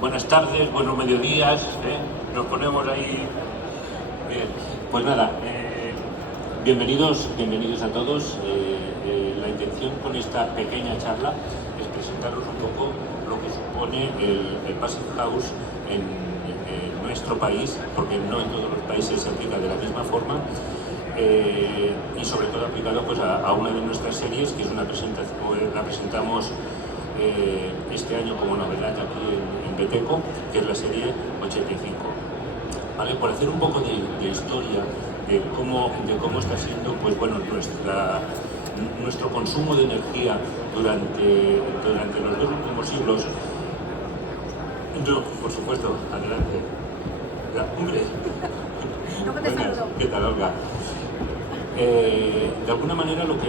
buenas tardes, buenos mediodías, nos ponemos ahí. Bien. Pues nada, bienvenidos a todos. La intención con esta pequeña charla es presentaros un poco lo que supone el Passive House en nuestro país, porque no en todos los países se aplica de la misma forma, y sobre todo aplicado pues, a una de nuestras series, que es una presentación, la presentamos este año como novedad aquí en Beteco, que es la serie 85. ¿Vale? Por hacer un poco de historia de cómo está siendo pues, bueno, nuestro consumo de energía durante los dos últimos siglos. No, por supuesto, adelante. Hombre. Buenas, ¿qué tal, Olga? De alguna manera lo que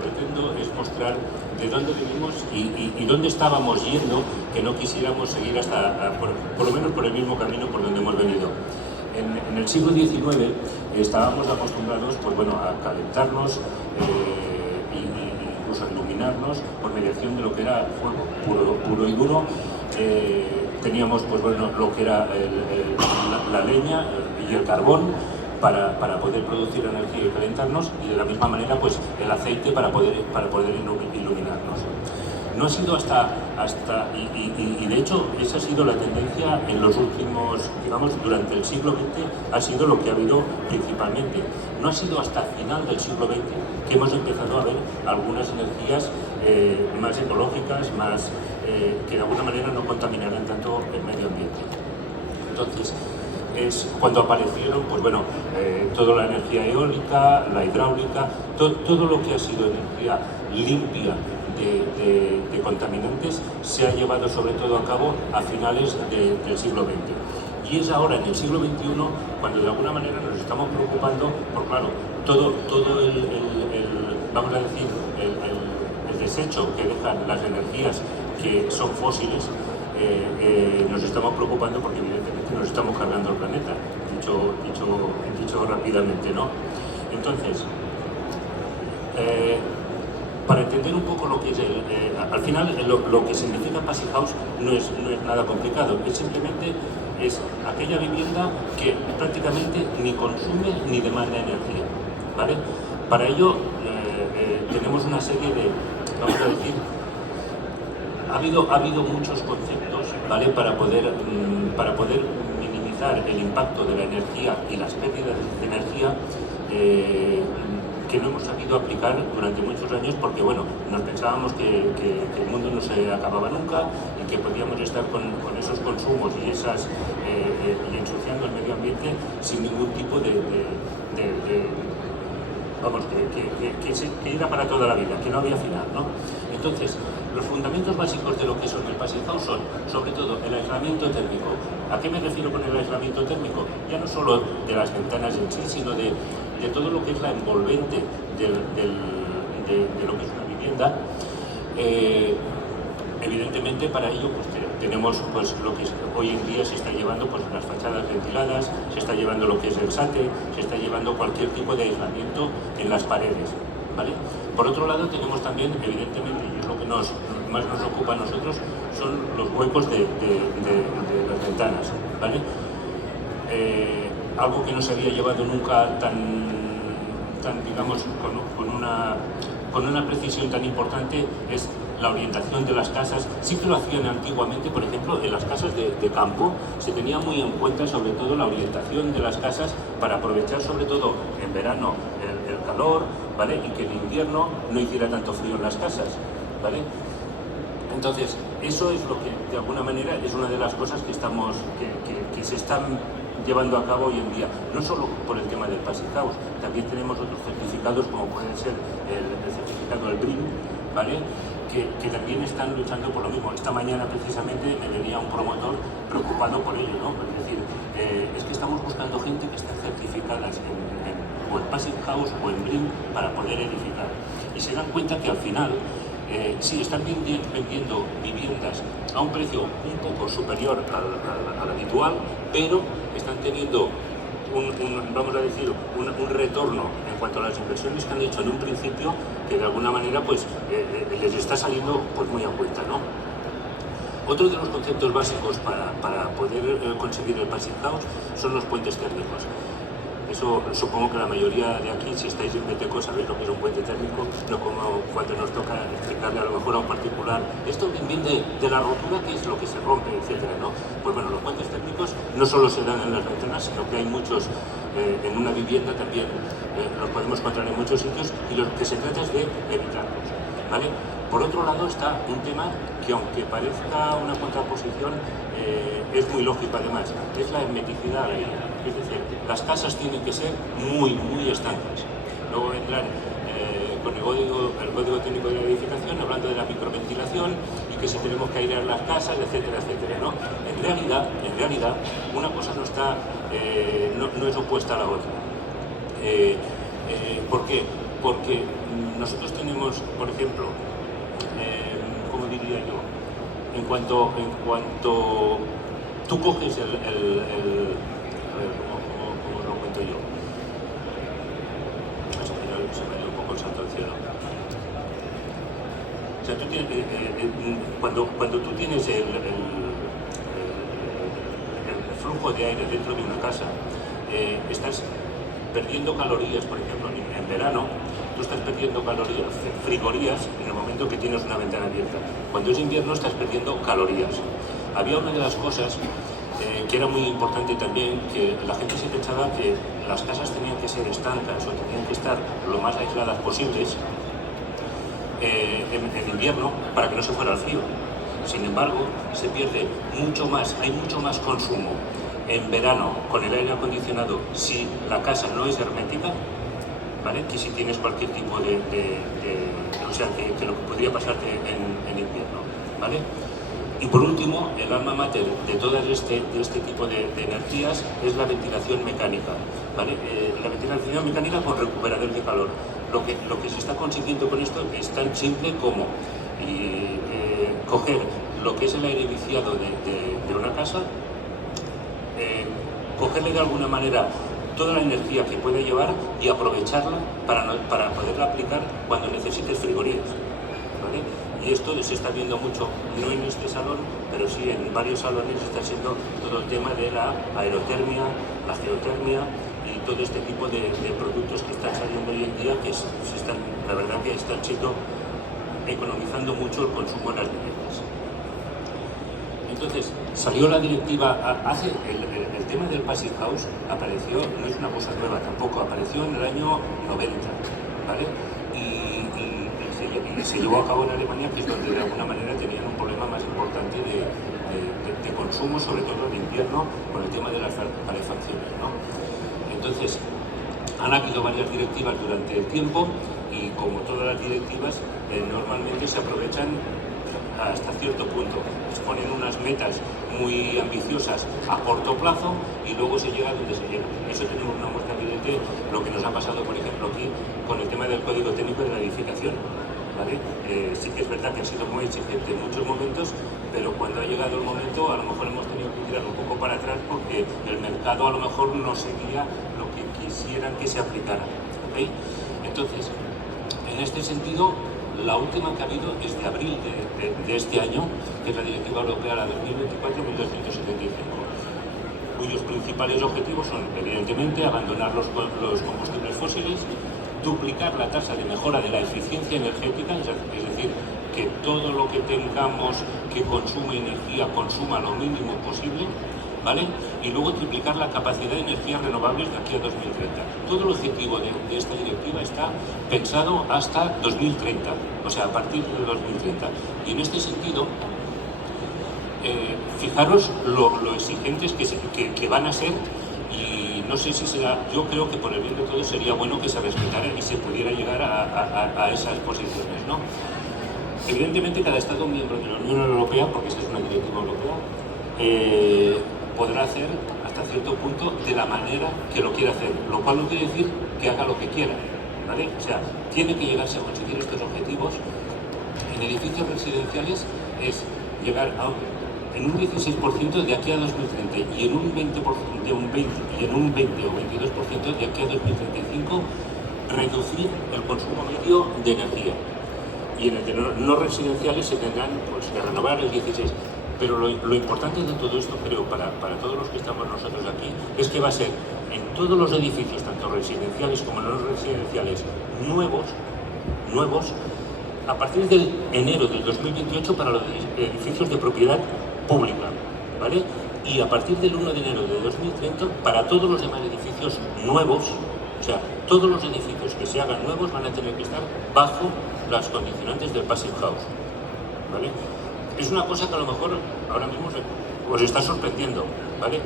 pretendo es mostrar de dónde venimos y dónde estábamos yendo, que no quisiéramos seguir hasta, por lo menos por el mismo camino por donde hemos venido. En el siglo XIX estábamos acostumbrados pues, bueno, a calentarnos incluso a iluminarnos por mediación de lo que era fuego puro y duro. Teníamos pues, bueno, lo que era la leña y el carbón para poder producir energía y calentarnos, y de la misma manera pues el aceite para poder iluminarnos. No ha sido y de hecho esa ha sido la tendencia en los últimos, digamos, durante el siglo XX, ha sido lo que ha habido principalmente. No ha sido hasta el final del siglo XX que hemos empezado a ver algunas energías más ecológicas, más que de alguna manera no contaminaran tanto el medio ambiente. Entonces, es cuando aparecieron, pues bueno, toda la energía eólica, la hidráulica, todo lo que ha sido energía limpia de contaminantes se ha llevado sobre todo a cabo a finales del siglo XX. Y es ahora, en el siglo XXI, cuando de alguna manera nos estamos preocupando por, claro, todo vamos a decir, el desecho que dejan las energías que son fósiles. Nos estamos preocupando porque evidentemente nos estamos cargando el planeta, dicho rápidamente, ¿no? Entonces, para entender un poco lo que es al final lo que significa Passive House no es nada complicado, es simplemente aquella vivienda que prácticamente ni consume ni demanda energía, ¿vale? Para ello tenemos una serie de, vamos a decir, ha habido muchos conceptos, ¿vale? para poder minimizar el impacto de la energía y las pérdidas de energía que no hemos sabido aplicar durante muchos años, porque bueno, nos pensábamos que el mundo no se acababa nunca y que podíamos estar con esos consumos y y ensuciando el medio ambiente sin ningún tipo vamos, que era para toda la vida, que no había final, ¿no? Entonces, los fundamentos básicos de lo que son el Passive House son, sobre todo, el aislamiento térmico. ¿A qué me refiero con el aislamiento térmico? Ya no solo de las ventanas en sí, sino de todo lo que es la envolvente de lo que es una vivienda. Evidentemente, para ello pues, tenemos pues, lo que hoy en día se está llevando pues, las fachadas ventiladas, se está llevando lo que es el SATE, se está llevando cualquier tipo de aislamiento en las paredes, ¿vale? Por otro lado, tenemos también, evidentemente, y es lo que más nos ocupa a nosotros, son los huecos de las ventanas, ¿vale? Algo que no se había llevado nunca tan digamos, con una precisión tan importante es la orientación de las casas. Sí que lo hacían antiguamente, por ejemplo, en las casas de campo se tenía muy en cuenta sobre todo la orientación de las casas para aprovechar sobre todo en verano el calor, ¿vale? Y que en invierno no hiciera tanto frío en las casas, ¿vale? Entonces, eso es lo que de alguna manera es una de las cosas que se están llevando a cabo hoy en día, no solo por el tema del Passive House, también tenemos otros certificados como puede ser el certificado del BREEAM, ¿vale? Que también están luchando por lo mismo. Esta mañana precisamente me venía un promotor preocupado por ello, ¿no? Es decir, es que estamos buscando gente que esté certificada o en Passive House o en BREEAM para poder edificar. Y se dan cuenta que al final sí están vendiendo viviendas a un precio un poco superior al habitual, pero están teniendo vamos a decir, un retorno en cuanto a las inversiones que han hecho en un principio, que de alguna manera pues les está saliendo pues muy a cuenta, ¿no? Otro de los conceptos básicos para poder conseguir el Passive House son los puentes térmicos. Eso supongo que la mayoría de aquí, si estáis en Beteco, sabéis lo que es un puente térmico, no como cuando nos toca explicarle a lo mejor a un particular esto viene de la rotura, que es lo que se rompe, etcétera, ¿no? Pues bueno, los puentes térmicos no solo se dan en las ventanas, sino que hay muchos en una vivienda también, los podemos encontrar en muchos sitios, y lo que se trata es de evitarlos, ¿vale? Por otro lado está un tema que, aunque parezca una contraposición, es muy lógico además, es la hermeticidad al aire. Es decir, las casas tienen que ser muy estancas. Luego vendrán con el código técnico de la edificación, hablando de la microventilación y que si tenemos que airear las casas, etcétera, etcétera, ¿no? En realidad, una cosa no está, no es opuesta a la otra. ¿Por qué? Porque nosotros tenemos, por ejemplo, ¿cómo diría yo? En cuanto tú coges a ver, ¿cómo lo cuento yo? Al final se me dio un poco el salto al cielo. O sea, tú tienes, cuando tú tienes el flujo de aire dentro de una casa, estás perdiendo calorías, por ejemplo, en verano, tú estás perdiendo calorías, frigorías, en el momento que tienes una ventana abierta. Cuando es invierno estás perdiendo calorías. Había una de las cosas que era muy importante también, que la gente se pensaba que las casas tenían que ser estancas o tenían que estar lo más aisladas posibles en invierno para que no se fuera el frío. Sin embargo, se pierde mucho más, hay mucho más consumo en verano con el aire acondicionado si la casa no es hermética, ¿vale? Que si tienes cualquier tipo o sea, que lo que podría pasarte en invierno, ¿vale? Y por último, el alma mater de todo este tipo de energías es la ventilación mecánica, ¿vale? La ventilación mecánica con recuperador de calor. Lo que se está consiguiendo con esto es tan simple como coger lo que es el aire viciado de una casa, cogerle de alguna manera toda la energía que puede llevar y aprovecharla para poderla aplicar cuando necesites frigorías, ¿vale? Y esto se está viendo mucho, no en este salón, pero sí en varios salones está siendo todo el tema de la aerotermia, la geotermia y todo este tipo de productos que están saliendo hoy en día que la verdad que están siendo economizando mucho el consumo en las viviendas. Entonces, salió la directiva, el tema del Passive House apareció, no es una cosa nueva tampoco, apareció en el año 90, ¿vale? Y se llevó a cabo en Alemania, que es donde de alguna manera tenían un problema más importante de consumo, sobre todo en invierno, con el tema de las calefacciones, ¿no? Entonces, han habido varias directivas durante el tiempo y, como todas las directivas, normalmente se aprovechan hasta cierto punto. Se ponen unas metas muy ambiciosas a corto plazo y luego se llega donde se llega. Eso tenemos una muestra evidente, lo que nos ha pasado, por ejemplo, aquí con el tema del código técnico de la edificación, ¿vale? Sí que es verdad que ha sido muy exigente en muchos momentos, pero cuando ha llegado el momento a lo mejor hemos tenido que tirar un poco para atrás porque el mercado a lo mejor no seguía lo que quisieran que se aplicara, ¿okay? Entonces, en este sentido, la última que ha habido es de abril de este año, que es la Directiva Europea, la 2024-1275, cuyos principales objetivos son, evidentemente, abandonar los combustibles fósiles, duplicar la tasa de mejora de la eficiencia energética, es decir, que todo lo que tengamos que consume energía consuma lo mínimo posible, ¿vale? Y luego triplicar la capacidad de energías renovables de aquí a 2030. Todo el objetivo de esta directiva está pensado hasta 2030, o sea, a partir de 2030. Y en este sentido, fijaros lo exigentes que van a ser, y no sé si será, yo creo que por el bien de todos sería bueno que se respetara y se pudiera llegar a esas posiciones, ¿no? Evidentemente, cada Estado miembro de la Unión Europea, porque esa es una directiva europea, podrá hacer hasta cierto punto de la manera que lo quiera hacer, lo cual no quiere decir que haga lo que quiera, ¿vale? O sea, tiene que llegarse a conseguir estos objetivos. En edificios residenciales es llegar en un 16% de aquí a 2030 y en un 20% o 22% de aquí a 2035 reducir el consumo medio de energía. Y en el de no residenciales se tendrán, pues, que renovar el 16%. Pero lo importante de todo esto, creo, para todos los que estamos nosotros aquí, es que va a ser en todos los edificios, tanto residenciales como no residenciales, nuevos, a partir del enero del 2028 para los edificios de propiedad pública, ¿vale? Y a partir del 1 de enero de 2030 para todos los demás edificios nuevos, o sea, todos los edificios que se hagan nuevos van a tener que estar bajo las condicionantes del Passive House, ¿vale? Es una cosa que a lo mejor ahora mismo os está sorprendiendo, ¿vale?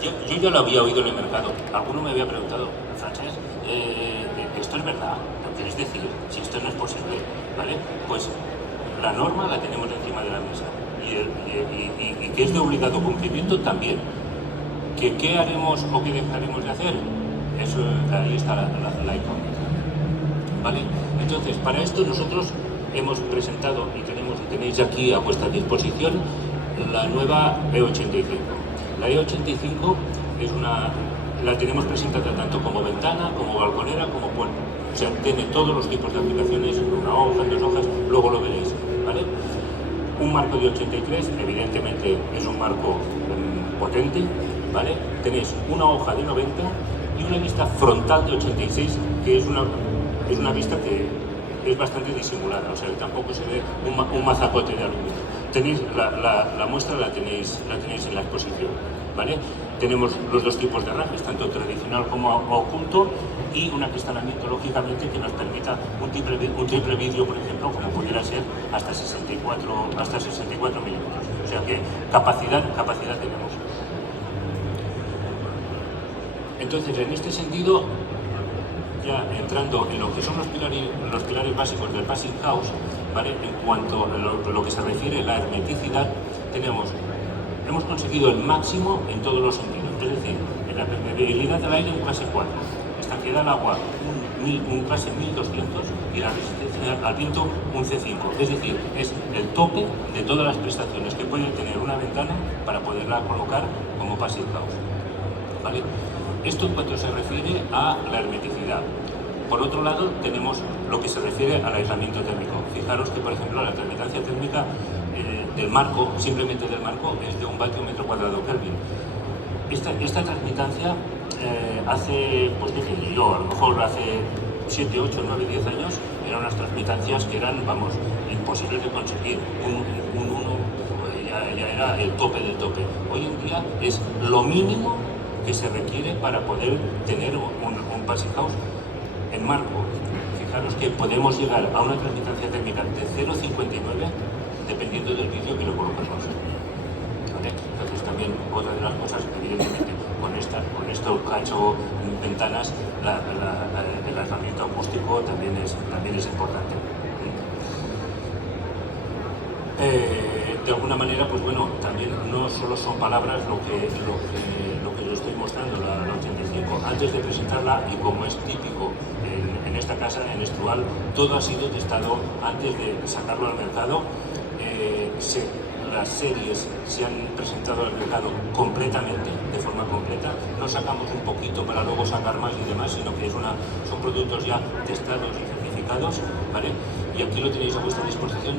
Yo ya lo había oído en el mercado. Alguno me había preguntado, Francesc, ¿esto es verdad? ¿Lo quieres decir? Si esto no es posible, ¿vale? Pues la norma la tenemos encima de la mesa y que es de obligado cumplimiento también. ¿Qué haremos o qué dejaremos de hacer? Eso, ahí está la incógnita, ¿vale? Entonces, para esto nosotros hemos presentado y tenéis aquí a vuestra disposición la nueva E85. La E85 la tenemos presentada tanto como ventana, como balconera, como puerta. O sea, tiene todos los tipos de aplicaciones, una hoja, en 2 hojas, luego lo veréis, ¿vale? Un marco de 83, evidentemente es un marco potente, ¿vale? Tenéis una hoja de 90 y una vista frontal de 86, que es una vista que es bastante disimulada, o sea, tampoco se ve un mazacote de aluminio. Tenéis la muestra la tenéis en la exposición, ¿vale? Tenemos los 2 tipos de rajes, tanto tradicional como oculto, y un acristalamiento, lógicamente, que nos permita un triple vidrio, por ejemplo, como pudiera ser hasta 64 milímetros. O sea que capacidad tenemos. Entonces, en este sentido, ya entrando en lo que son los pilares básicos del Passive House, ¿vale? En cuanto a lo que se refiere a la hermeticidad, hemos conseguido el máximo en todos los sentidos, es decir, en la permeabilidad del aire en clase 4, estanqueidad al agua un clase 1200 y la resistencia al viento un C5, es decir, es el tope de todas las prestaciones que puede tener una ventana para poderla colocar como Passive House, ¿vale? Esto en cuanto se refiere a la hermeticidad. Por otro lado, tenemos lo que se refiere al aislamiento térmico. Fijaros que, por ejemplo, la transmitancia térmica del marco, simplemente del marco, es de 1 vatio metro cuadrado Kelvin. Esta transmitancia hace, pues qué sé yo, a lo mejor hace 7, 8, 9, 10 años, eran unas transmitancias que eran, vamos, imposibles de conseguir. Un 1 ya era el tope del tope. Hoy en día es lo mínimo que se requiere para poder tener un Passive House en marco. Fijaros que podemos llegar a una transmitancia térmica de 0,59 dependiendo del vídeo que lo colocamos, ¿vale? Entonces también otra de las cosas, evidentemente, con esto cacho ventanas, el aislamiento acústico también es importante. De alguna manera, pues bueno, también no solo son palabras lo que os estoy mostrando, la 85. Antes de presentarla, y como es típico en esta casa, en Estrual, todo ha sido testado antes de sacarlo al mercado. Las series se han presentado al mercado completamente, de forma completa. No sacamos un poquito para luego sacar más y demás, sino que son productos ya testados y certificados, ¿vale? Y aquí lo tenéis a vuestra disposición,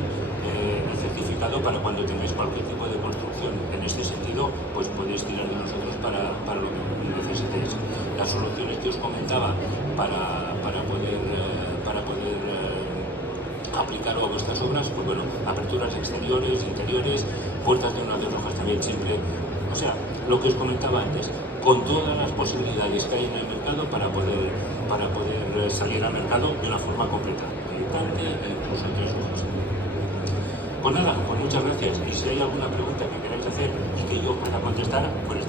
el certificado, para cuando tengáis cualquier tipo de construcción. En este sentido, pues podéis tirar de nosotros para lo que necesitéis. Las soluciones que os comentaba para poder aplicarlo a vuestras obras, pues bueno, aperturas exteriores, interiores, puertas de 1 a 2 hojas también siempre, o sea, lo que os comentaba antes, con todas las posibilidades que hay en el mercado para poder salir al mercado de una forma completa, militante e incluso 3 hojas. Pues nada, pues muchas gracias, y si hay alguna pregunta que queráis hacer y que yo pueda contestar, pues